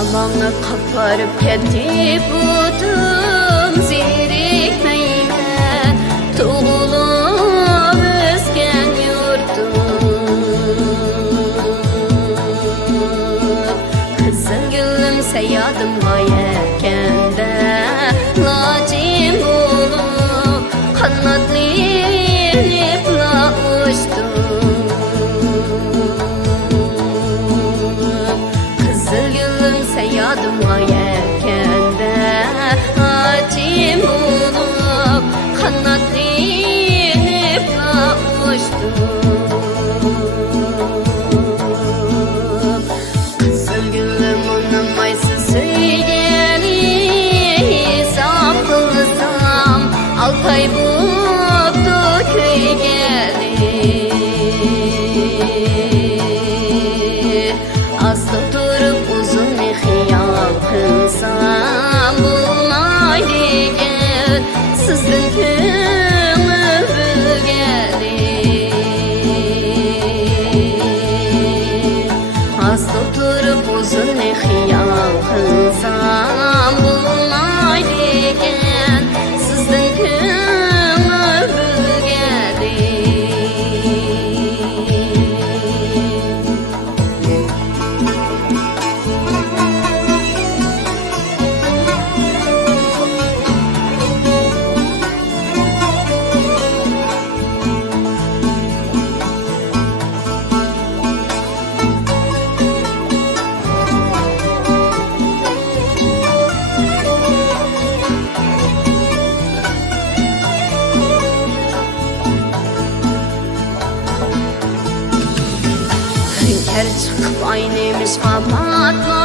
Amanı kaparıp ketip udum zirikmeylen tuğulup özgen yurdum Kızıl gülüm seyadım gayekende lacim olup kanatlanıp la uçtum Seyadım ayerkende acım olup kanatlanıp la uçtum Kızıl gülüm onun maysı söyleyeli hesap kılsam Altay buldu köy gelir Aslı durup uzun xiyal kılsam bulmaydı gel Sizden kömür gelir Aslı durup uzun xiyal kılsam bulmaydı gel Sizden kömür gelir Hünkâr çıkıp aynıymış kapatma